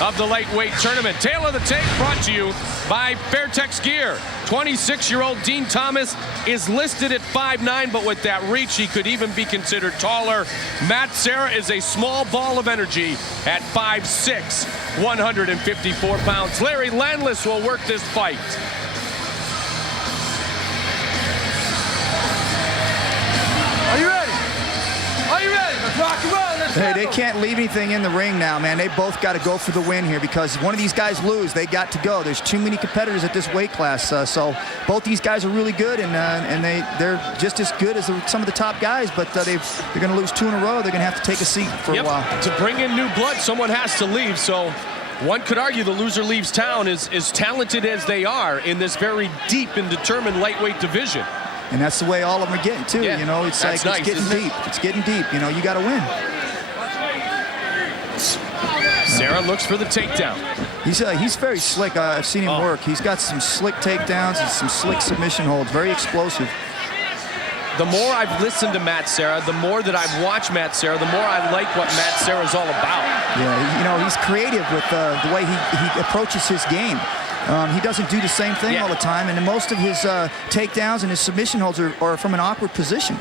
of the lightweight tournament. Tail of the tape brought to you by Fairtex Gear. 26-year-old Dean Thomas is listed at 5'9", but with that reach, he could even be considered taller. Matt Serra is a small ball of energy at 5'6", 154 pounds. Larry Landless will work this fight. Are you ready? Are you ready? Let's rock and roll. Hey, they can't leave anything in the ring now, man. They both got to go for the win here because if one of these guys lose, they got to go. There's too many competitors at this weight class, so both these guys are really good, and they're just as good as some of the top guys. But they're going to lose 2 in a row. They're going to have to take a seat for a while. To bring in new blood, someone has to leave. So one could argue the loser leaves town. As talented as they are in this very deep and determined lightweight division. And that's the way all of them are getting too. Yeah, you know, it's like nice, it's getting deep. It's getting deep. You know, you got to win. Serra looks for the takedown. He's very slick. I've seen him work. He's got some slick takedowns and some slick submission holds. Very explosive. The more I've listened to Matt Serra, the more that I've watched Matt Serra, the more I like what Matt Serra's all about. Yeah, you know, he's creative with the way he approaches his game. He doesn't do the same thing all the time, and most of his takedowns and his submission holds are from an awkward position.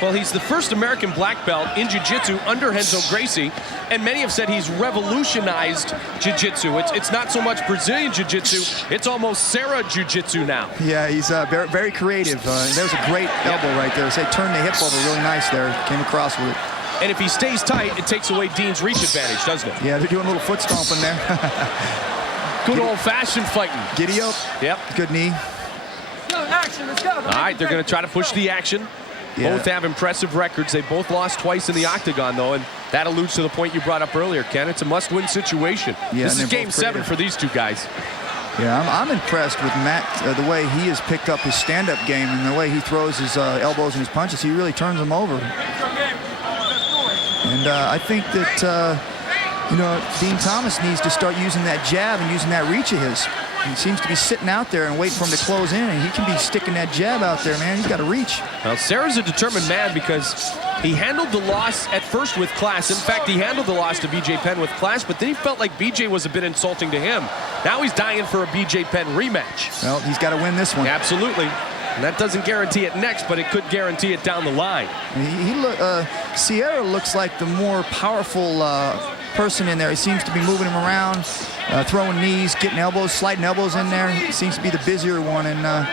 Well, he's the first American black belt in jiu-jitsu under Renzo Gracie, and many have said he's revolutionized jiu-jitsu. It's not so much Brazilian jiu-jitsu, it's almost Serra jiu-jitsu now. Yeah, he's very, very creative. There's a great elbow right there. They turned the hip over really nice there. Came across with it. And if he stays tight, it takes away Dean's reach advantage, doesn't it? Yeah, they're doing a little foot stomping there. Good old-fashioned fighting. Giddy up. Yep. Good knee. Action, let's go. All right, they're going to try to push the action. Yeah. Both have impressive records. They both lost twice in the octagon, though, and that alludes to the point you brought up earlier, Ken. It's a must-win situation. Yeah, this is Game 7 for these two guys. Yeah, I'm impressed with Matt, the way he has picked up his stand-up game and the way he throws his elbows and his punches. He really turns them over. And I think that, you know, Dean Thomas needs to start using that jab and using that reach of his. He seems to be sitting out there and waiting for him to close in, and he can be sticking that jab out there, man. He's got to reach. Well, Serra's a determined man because he handled the loss at first with class. In fact, he handled the loss to BJ Penn with class, but then he felt like BJ was a bit insulting to him. Now he's dying for a BJ Penn rematch. Well, he's got to win this one. Absolutely. And that doesn't guarantee it next, but it could guarantee it down the line. Serra looks like the more powerful person in there. He seems to be moving him around, throwing knees, getting elbows, sliding elbows in there. He seems to be the busier one, and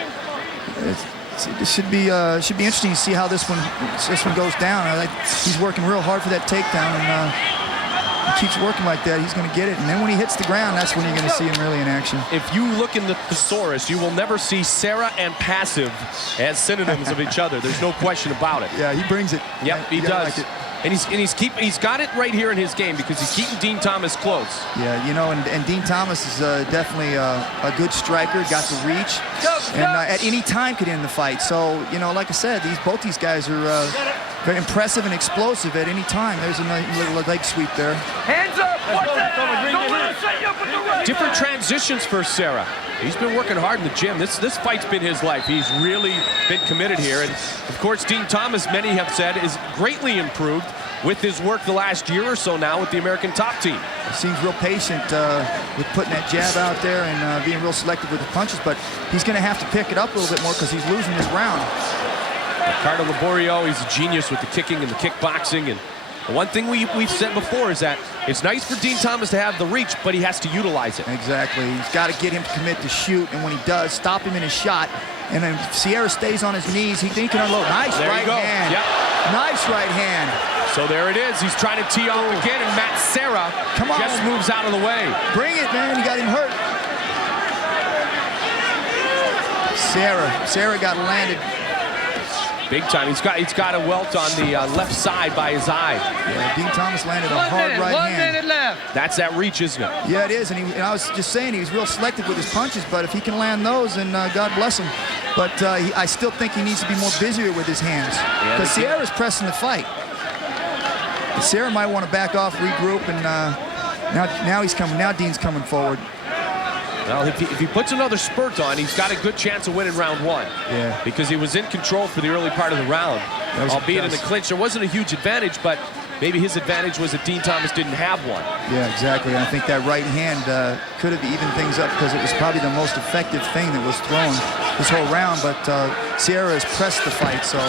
it should be interesting to see how this one goes down. He's working real hard for that takedown, and he keeps working like that, he's going to get it. And then when he hits the ground, that's when you're going to see him really in action. If you look in the thesaurus, you will never see Serra and passive as synonyms of each other. There's no question about it. Yeah, he brings it. Yep, he does. Like, and he's got it right here in his game because he's keeping Dean Thomas close. Yeah, you know, and Dean Thomas is definitely a good striker, got the reach, and at any time could end the fight. So, you know, like I said, both these guys are very impressive and explosive at any time. There's a nice little leg sweep there. Hands up! What's that? Don't let him set you up with the right. Different transitions for Serra. He's been working hard in the gym. This fight's been his life. He's really been committed here. And, of course, Dean Thomas, many have said, is greatly improved with his work the last year or so now with the American top team. He seems real patient with putting that jab out there and being real selective with the punches, but he's going to have to pick it up a little bit more because he's losing this round. Ricardo Laborio, he's a genius with the kicking and the kickboxing. And the one thing we've said before is that it's nice for Dean Thomas to have the reach, but he has to utilize it. Exactly. He's got to get him to commit to shoot, and when he does, stop him in his shot. And then Serra stays on his knees. He can unload. Nice right hand. Yep. Nice right hand. So there it is. He's trying to tee off again, and Matt Serra just moves out of the way. Bring it, man. You got him hurt. Serra got landed. Big time. He's got a welt on the left side by his eye. Yeah, Dean Thomas landed a hard right hand. 1 minute left. That's that reach, isn't it? Yeah, it is. And I was just saying he was real selective with his punches, but if he can land those, then God bless him. But I still think he needs to be more busier with his hands because Serra's pressing the fight. Serra might want to back off, regroup, and now he's coming. Now Dean's coming forward. Well, if he puts another spurt on, he's got a good chance of winning round 1. Yeah. Because he was in control for the early part of the round. Albeit in the clinch, there wasn't a huge advantage, but maybe his advantage was that Dean Thomas didn't have one. Yeah, exactly. I think that right hand could have evened things up because it was probably the most effective thing that was thrown this whole round. But Serra has pressed the fight, so.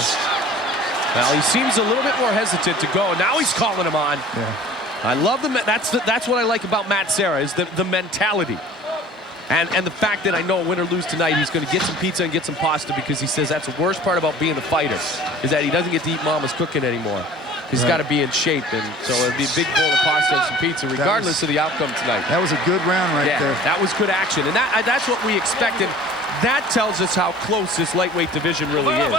Well, he seems a little bit more hesitant to go. Now he's calling him on. Yeah. I love that's what I like about Matt Serra is the mentality. And the fact that I know win or lose tonight, he's going to get some pizza and get some pasta because he says that's the worst part about being a fighter is that he doesn't get to eat mama's cooking anymore. He's got to be in shape, and so it'll be a big bowl of pasta and some pizza regardless of the outcome tonight. That was a good round right there. That was good action, and that's what we expected. That tells us how close this lightweight division really is.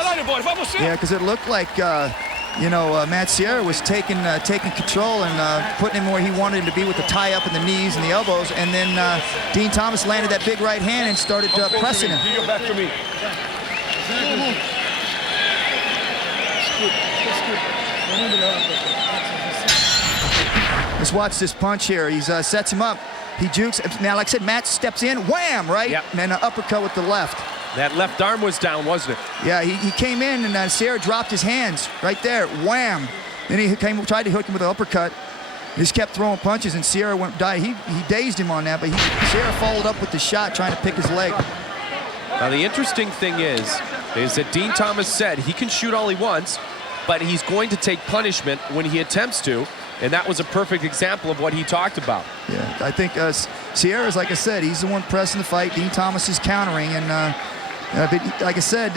Yeah, because it looked like Matt Serra was taking control and putting him where he wanted him to be with the tie-up in the knees and the elbows. And then Dean Thomas landed that big right hand and started pressing him. You go back to me. Let's watch this punch here. He sets him up. He jukes. Now, like I said, Matt steps in, wham, right? Yep. And then an uppercut with the left. That left arm was down, wasn't it? Yeah, he came in and Serra dropped his hands right there, wham. Then he tried to hook him with an uppercut. He just kept throwing punches, and Serra he dazed him on that, but Serra followed up with the shot trying to pick his leg. Now, the interesting thing is that Dean Thomas said he can shoot all he wants, but he's going to take punishment when he attempts to, and that was a perfect example of what he talked about. Yeah, I think Serra's, like I said, he's the one pressing the fight. Dean Thomas is countering, and but like I said,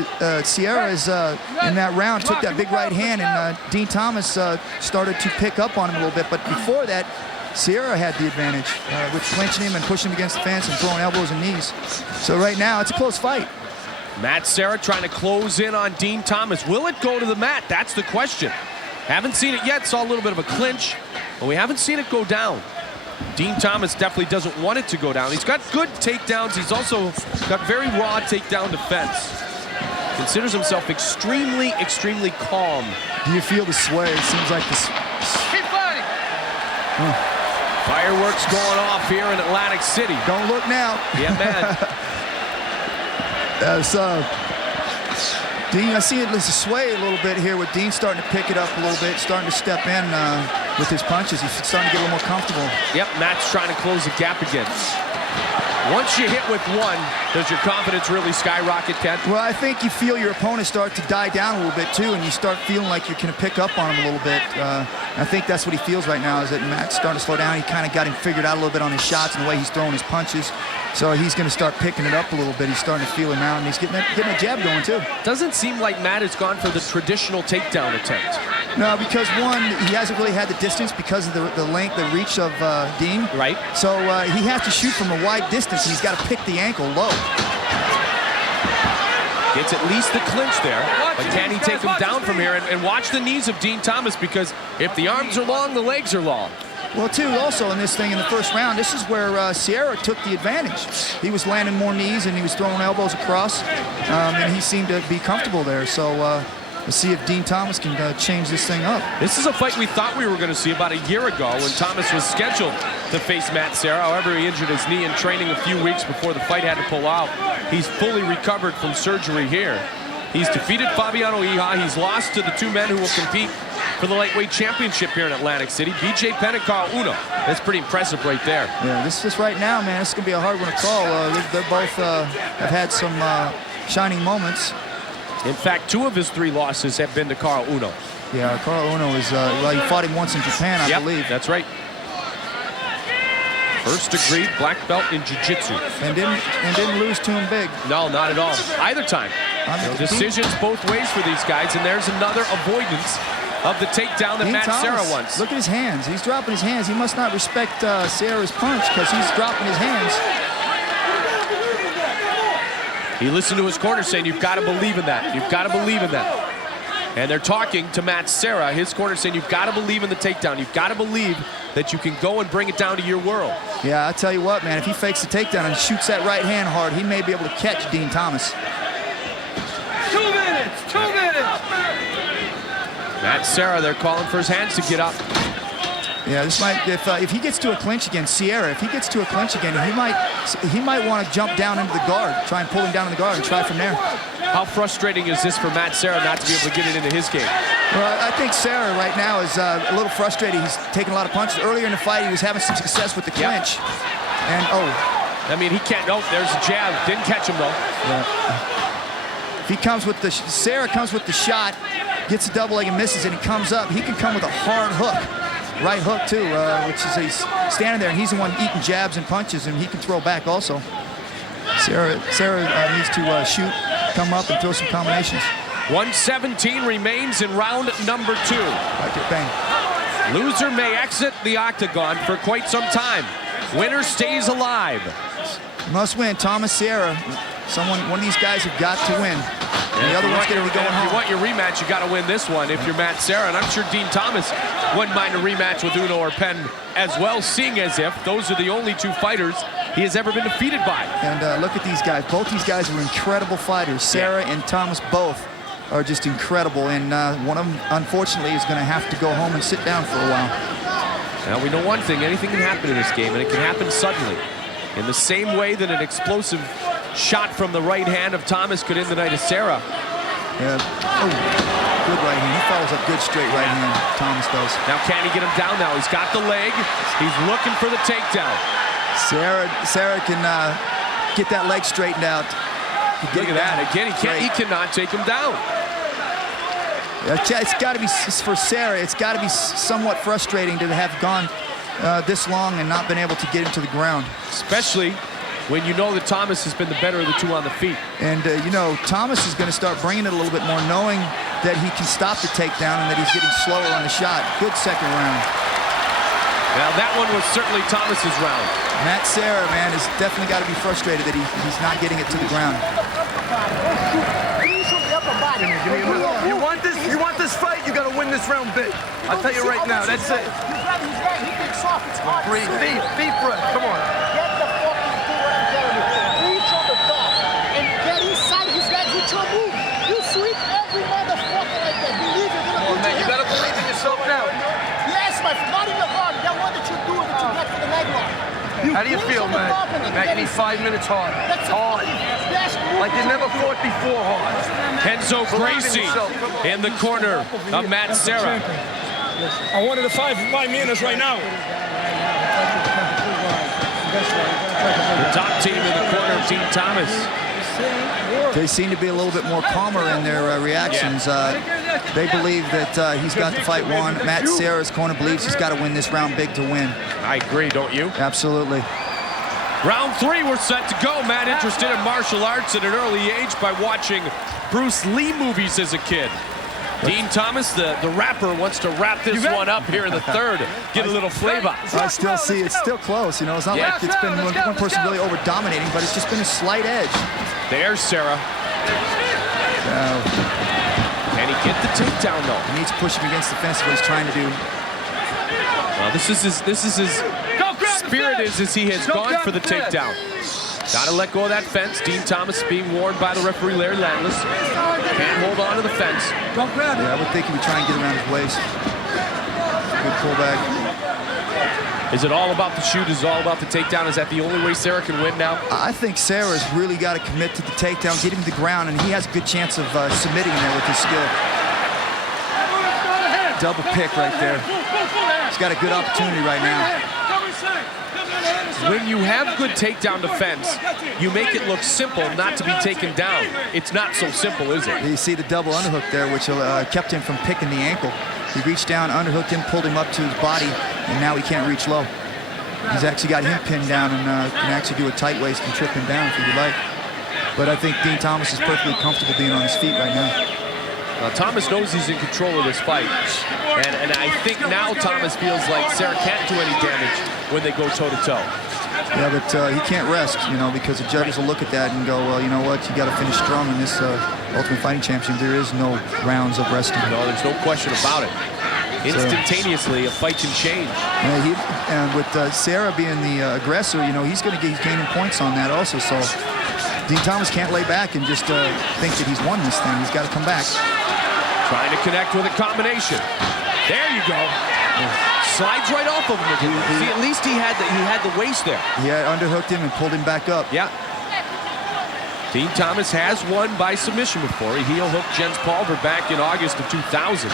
Serra is in that round took that big right hand, and Dean Thomas started to pick up on him a little bit. But before that, Serra had the advantage with clinching him and pushing him against the fence and throwing elbows and knees. So right now, it's a close fight. Matt Serra trying to close in on Dean Thomas. Will it go to the mat? That's the question. Haven't seen it yet. Saw a little bit of a clinch, but we haven't seen it go down. Dean Thomas definitely doesn't want it to go down. He's got good takedowns. He's also got very raw takedown defense. Considers himself extremely, extremely calm. Do you feel the sway? It seems like this. Keep fighting. Fireworks going off here in Atlantic City. Don't look now. Yeah, man. Dean, I see it as a sway a little bit here with Dean starting to pick it up a little bit, starting to step in with his punches. He's starting to get a little more comfortable. Yep, Matt's trying to close the gap again. Once you hit with one, does your confidence really skyrocket, Ken? Well, I think you feel your opponent start to die down a little bit too, and you start feeling like you can pick up on him a little bit. I think that's what he feels right now, is that Matt's starting to slow down. He kind of got him figured out a little bit on his shots and the way he's throwing his punches. So he's going to start picking it up a little bit. He's starting to feel him out, and he's getting a jab going too. Doesn't seem like Matt has gone for the traditional takedown attempt. No, because one, he hasn't really had the distance because of the length, the reach of Dean. Right. So he has to shoot from a wide distance, and he's got to pick the ankle low. Gets at least the clinch there, but can he take him down from here? And watch the knees of Dean Thomas, because if the arms are long, the legs are long. Well, too, also in this thing in the first round, this is where Serra took the advantage. He was landing more knees and he was throwing elbows across, and he seemed to be comfortable there. So let's see if Dean Thomas can change this thing up. This is a fight we thought we were going to see about a year ago when Thomas was scheduled to face Matt Serra. However, he injured his knee in training a few weeks before the fight, had to pull out. He's fully recovered from surgery here. He's defeated Fabiano Iha. He's lost to the two men who will compete for the lightweight championship here in Atlantic City, BJ Penn and Carl Uno. That's pretty impressive right there. Yeah, this right now, man, this is going to be a hard one to call. They're both have had some shining moments. In fact, 2 of his 3 losses have been to Carl Uno. Yeah, Carl Uno is, well, he fought him once in Japan, I believe. That's right. First degree black belt in jiu-jitsu. And didn't lose to him big. No, not at all. Either time. Decisions both ways for these guys, and there's another avoidance of the takedown that Matt Serra wants. Look at his hands. He's dropping his hands. He must not respect Serra's punch, because he's dropping his hands. He listened to his corner saying, you've got to believe in that. You've got to believe in that. And they're talking to Matt Serra, his corner, saying you've got to believe in the takedown. You've got to believe that you can go and bring it down to your world. Yeah, I tell you what, man, if he fakes the takedown and shoots that right hand hard, he may be able to catch Dean Thomas. 2 minutes, 2 minutes. Matt Serra, they're calling for his hands to get up. Yeah, this might, if he gets to a clinch again, Serra, if he gets to a clinch again, he might want to jump down into the guard, try and pull him down in the guard and try from there. How frustrating is this for Matt Serra not to be able to get it into his game? Well, I think Serra right now is a little frustrated. He's taking a lot of punches. Earlier in the fight, he was having some success with the clinch. Yep. And, I mean, he can't, there's a jab. Didn't catch him, though. Yeah. If he comes with the, Serra comes with the shot, gets a double leg and misses, and he comes up, he can come with a hard hook. Right hook, too, which is he's standing there, and he's the one eating jabs and punches, and he can throw back also. Serra needs to shoot, come up, and throw some combinations. 117 remains in round number 2. Like it, bang. Loser may exit the octagon for quite some time. Winner stays alive. Must win. Thomas Serra. One of these guys have got to win. And the other one's going to be going home. If you want your rematch, you got to win this one if you're Matt Serra. And I'm sure Dean Thomas wouldn't mind a rematch with Uno or Penn as well, seeing as if those are the only 2 fighters he has ever been defeated by. And look at these guys. Both these guys were incredible fighters. Serra and Thomas both are just incredible. And one of them, unfortunately, is going to have to go home and sit down for a while. Now, we know one thing. Anything can happen in this game, and it can happen suddenly. In the same way that an explosive shot from the right hand of Thomas could end the night of Serra. Yeah. Oh, good right hand. He follows up good straight right hand, Thomas does. Now, can he get him down now? He's got the leg. He's looking for the takedown. Serra can get that leg straightened out. Look at that. Again, he cannot take him down. It's got to be, for Serra, it's got to be somewhat frustrating to have gone this long and not been able to get him to the ground. Especially when you know that Thomas has been the better of the 2 on the feet. And, you know, Thomas is going to start bringing it a little bit more, knowing that he can stop the takedown and that he's getting slower on the shot. Good second round. Now, that one was certainly Thomas's round. Matt Serra, man, has definitely got to be frustrated that he's not getting it to the ground. You want this fight, you got to win this round big. I'll tell you right now, that's it. Breathe, deep breath, come on. Get the fucking thing right there. Reach on the top and get inside his legs with your move. You sweep every motherfucker like that. Believe you're gonna Well, man, you got to believe in yourself now. Yes, my friend, not in your guard. That one that you do that you get for the leg lock. How do you feel, man? Man, you need 5 minutes hard. Hard. Like you never fought before hard. Kenzo Gracie in the corner of Matt Serra. I wanted to fight for 5 minutes right now. The top team in the corner of Dean Thomas. They seem to be a little bit more calmer in their reactions. They believe that he's got the fight won. Matt Serra's corner believes he's got to win this round big to win. I agree, don't you? Absolutely. Round 3, we're set to go. Matt interested in martial arts at an early age by watching Bruce Lee movies as a kid. Dean Thomas, the rapper, wants to wrap this one up here in the 3rd. Get a little flavor. I still see it's still close. You know, it's not like it's been one person really over-dominating, but it's just been a slight edge. There's Serra. Can he get the takedown, though? He needs to push him against the fence, what he's trying to do. Well, this is his spirit is as he has gone for the takedown. Got to let go of that fence. Dean Thomas being warned by the referee, Larry Landless. Can't hold on to the fence. Yeah, I would think he would try and get around his waist. Good pullback. Is it all about the shoot? Is it all about the takedown? Is that the only way Serra can win now? I think Serra's really got to commit to the takedown, get him to the ground, and he has a good chance of submitting there with his skill. Double pick right there. He's got a good opportunity right now. When you have good takedown defense, you make it look simple not to be taken down. It's not so simple, is it? You see the double underhook there, which kept him from picking the ankle. He reached down, underhooked him, pulled him up to his body, and now he can't reach low. He's actually got him pinned down and can actually do a tight waist and trip him down if he would like. But I think Dean Thomas is perfectly comfortable being on his feet right now. Thomas knows he's in control of this fight. And I think now Thomas feels like Serra can't do any damage when they go toe-to-toe. Yeah, but he can't rest, you know, because the judges will look at that and go, well, you know what, you got to finish strong in this Ultimate Fighting Championship. There is no rounds of resting. No, there's no question about it. Instantaneously, a fight can change. Yeah, and with Serra being the aggressor, you know, he's going to be gaining points on that also. So Dean Thomas can't lay back and just think that he's won this thing. He's got to come back. Trying to connect with a combination. There you go. slides right off of him again. See, at least he had the waist there. Yeah, underhooked him and pulled him back up. Yeah. Dean Thomas has won by submission before. He heel hooked Jens Pulver back in August of 2000.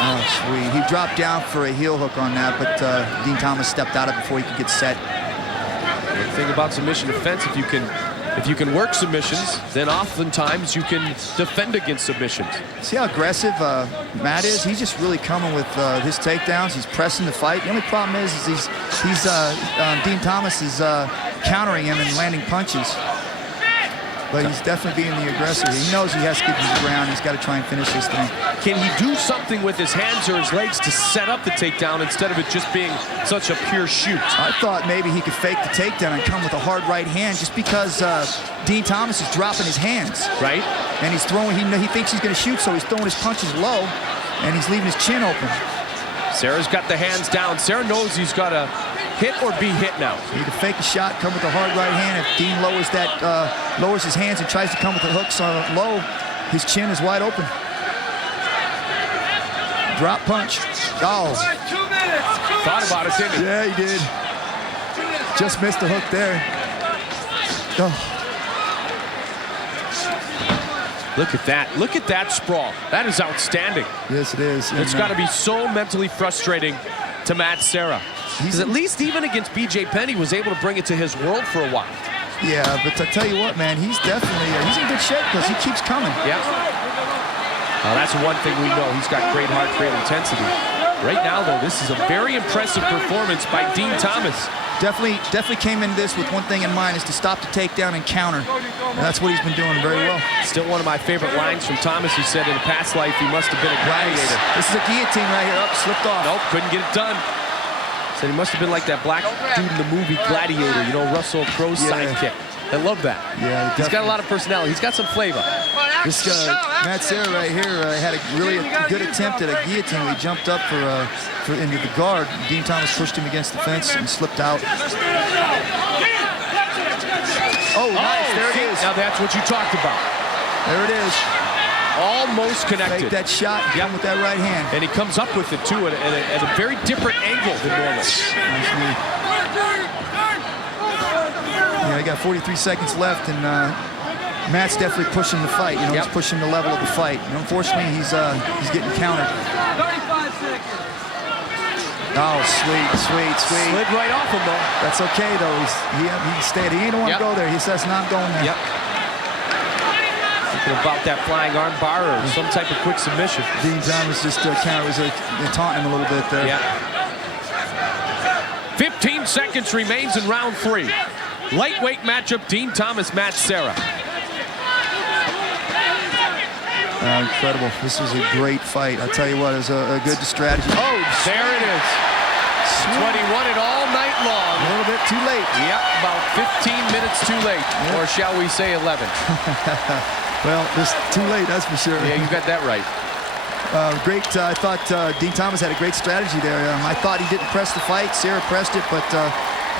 Oh, sweet. He dropped down for a heel hook on that, but Dean Thomas stepped out of it before he could get set. The thing about submission defense, if you can work submissions, then oftentimes you can defend against submissions. See how aggressive Matt is? He's just really coming with his takedowns. He's pressing the fight. The only problem is Dean Thomas is countering him and landing punches. But he's definitely being the aggressor. He knows he has to get to the ground. He's got to try and finish this thing. Can he do something with his hands or his legs to set up the takedown instead of it just being such a pure shoot? I thought maybe he could fake the takedown and come with a hard right hand just because Dean Thomas is dropping his hands. Right. And he's throwing, he thinks he's going to shoot, so he's throwing his punches low, and he's leaving his chin open. Serra's got the hands down. Serra knows he's got to hit or be hit now. He can fake a shot, come with a hard right hand. If Dean lowers his hands and tries to come with the hooks low, his chin is wide open. Drop punch. Oh. Thought about it, didn't he? Yeah, he did. Just missed the hook there. Oh. Look at that. Look at that sprawl. That is outstanding. Yes, it is. It's got to be so mentally frustrating to Matt Serra. Because at least even against B.J. Penn, he was able to bring it to his world for a while. Yeah, but I tell you what, man, he's definitely he's in good shape because he keeps coming. Yeah. That's one thing we know. He's got great heart, great intensity. Right now, though, this is a very impressive performance by Dean Thomas. Definitely came in this with one thing in mind, is to stop the takedown and counter. And that's what he's been doing very well. Still one of my favorite lines from Thomas. He said in a past life he must have been a gladiator. This is a guillotine right here. Up, slipped off. Nope, couldn't get it done. Said he must have been like that black dude in the movie Gladiator, you know, Russell Crowe's sidekick. I love that. Yeah, he's got a lot of personality. He's got some flavor. This Matt Serra right here had a really good attempt at a guillotine. He jumped up for into the guard. Dean Thomas pushed him against the fence and slipped out. Oh, nice. There it is. Now that's what you talked about. There it is. Almost connected. Take that shot and come with that right hand. And he comes up with it, too, at a very different angle than normal. Nice knee. Yeah, I got 43 seconds left, and Matt's definitely pushing the fight. You know, he's pushing the level of the fight. And unfortunately, he's getting countered. 35 seconds. Oh, sweet. Slid right off him, though. That's okay, though. He stayed. He ain't the one to go there. He says, not going there. Yep. Thinking about that flying arm bar or some type of quick submission. Dean Thomas just was taunting him a little bit there. Yeah. 15 seconds remains in round 3. Lightweight matchup, Dean Thomas, Matt Serra. Incredible. This was a great fight. I'll tell you what, it was a good strategy. Oh, there it is. That's what he wanted all night long. A little bit too late. Yep, about 15 minutes too late. Yep. Or shall we say 11? Well, it's too late, that's for sure. Yeah, you got that right. Great. I thought Dean Thomas had a great strategy there. I thought he didn't press the fight. Serra pressed it, but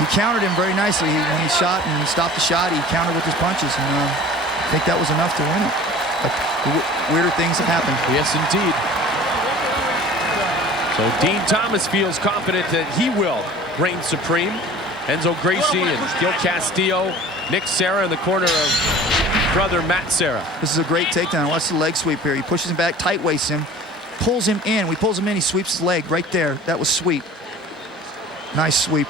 he countered him very nicely. When he shot and stopped the shot, he countered with his punches. And I think that was enough to win it. But weirder things have happened. Yes, indeed. So Dean Thomas feels confident that he will reign supreme. Enzo Gracie and Gil Castillo, Nick Serra in the corner of brother Matt Serra. This is a great takedown. Watch the leg sweep here. He pushes him back, tight wastes him, pulls him in. When he pulls him in, he sweeps his leg right there. That was sweet. Nice sweep.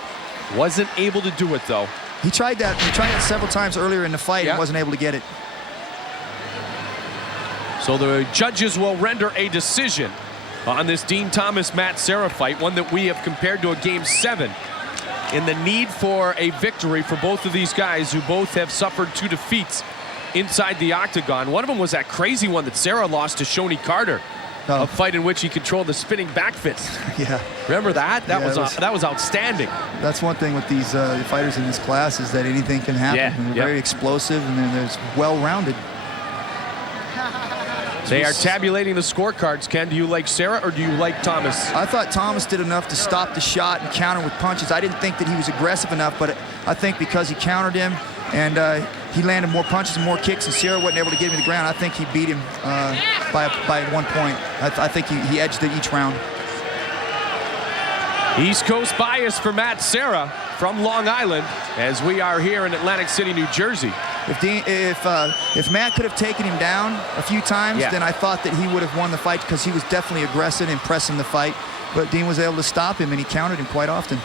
Wasn't able to do it, though. He tried that. He tried it several times earlier in the fight and wasn't able to get it. So the judges will render a decision on this Dean Thomas-Matt Serra fight, one that we have compared to a Game 7 in the need for a victory for both of these guys who both have suffered 2 defeats inside the octagon. One of them was that crazy one that Serra lost to Shoney Carter, a fight in which he controlled the spinning back fist. Yeah. Remember that? That was outstanding. That's one thing with these fighters in this class is that anything can happen. Yeah. And they're very explosive and they're well-rounded. They are tabulating the scorecards. Ken, do you like Serra or do you like Thomas? I thought Thomas did enough to stop the shot and counter with punches. I didn't think that he was aggressive enough, but I think because he countered him and he landed more punches and more kicks and Serra wasn't able to get him to the ground, I think he beat him by 1 point. I think he edged it each round. East Coast bias for Matt Serra from Long Island, as we are here in Atlantic City, New Jersey. If Matt could have taken him down a few times, Yeah. then I thought that he would have won the fight because he was definitely aggressive and pressing the fight. But Dean was able to stop him, and he countered him quite often.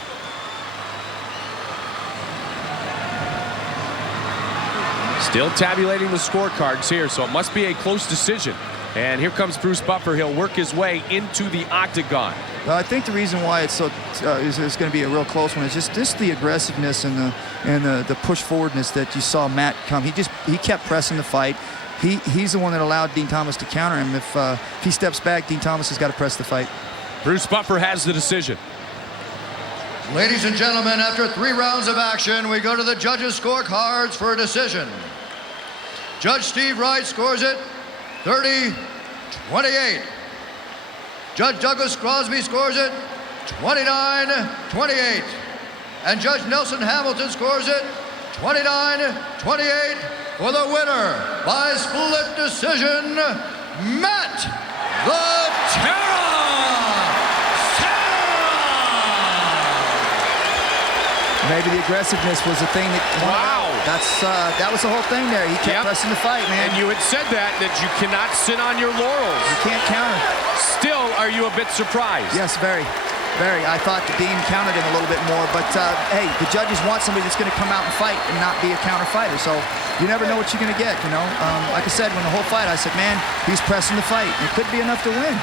Still tabulating the scorecards here, so it must be a close decision. And here comes Bruce Buffer. He'll work his way into the octagon. I think the reason why it's so is going to be a real close one is just the aggressiveness and the push forwardness that you saw Matt come. He kept pressing the fight. He's the one that allowed Dean Thomas to counter him. If he steps back, Dean Thomas has got to press the fight. Bruce Buffer has the decision. Ladies and gentlemen, after 3 rounds of action, we go to the judges' scorecards for a decision. Judge Steve Wright scores it 30-28. Judge Douglas Crosby scores it 29-28. And Judge Nelson Hamilton scores it 29-28 for the winner by split decision, Matt the Terror Serra! Maybe the aggressiveness was the thing that. Wow. That was the whole thing there. He kept pressing the fight, man. And you had said that you cannot sit on your laurels. You can't counter. Still, are you a bit surprised? Yes, very. Very. I thought that Dean countered him a little bit more, but hey, the judges want somebody that's going to come out and fight and not be a counter fighter. So you never know what you're going to get, you know. Like I said, when the whole fight, I said, man, he's pressing the fight. It could be enough to win.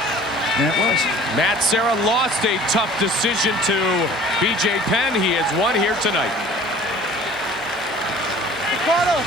And it was. Matt Serra lost a tough decision to BJ Penn. He has won here tonight. Ricardo,